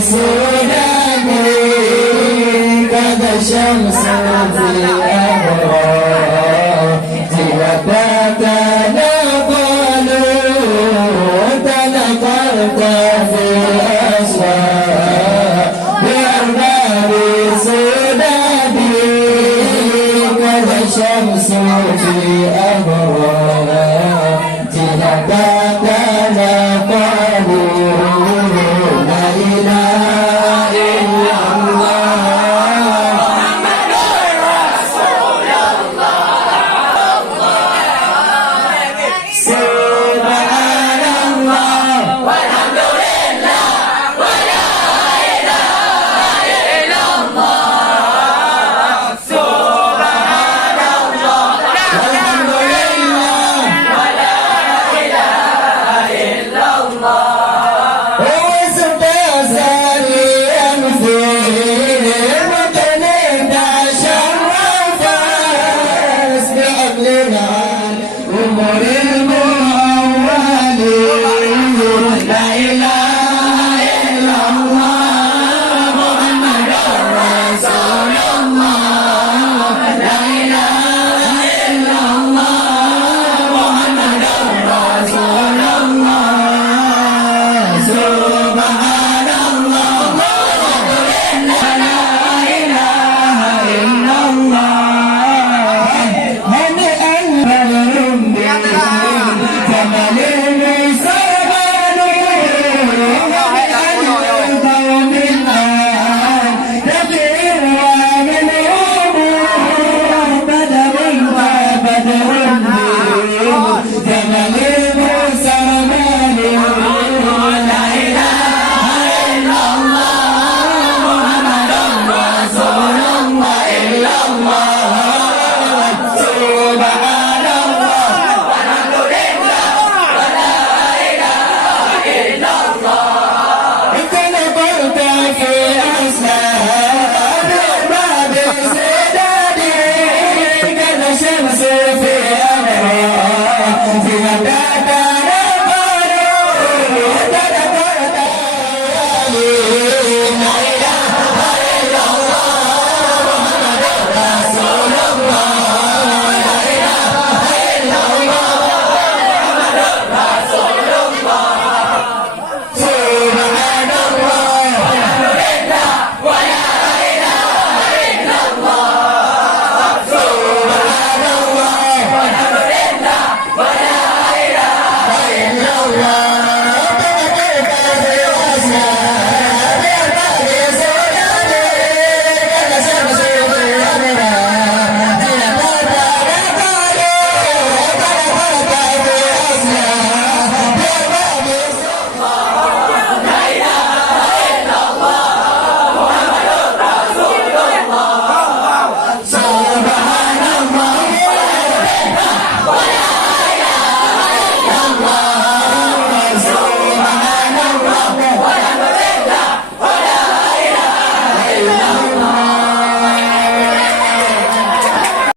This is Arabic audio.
سوداني كذا شمس في الأبرار تلقاك نقلوا تنقلت في الأسواق بأرباب سوداني كذا شمس في الأبرار تلقاك نقلوا لا إله إلا الله محمد رسول الله سبحان الله والحمد لله ولا إله إلا الله سبحان الله والحمد لله ولا إله إلا الله شمس في أمرها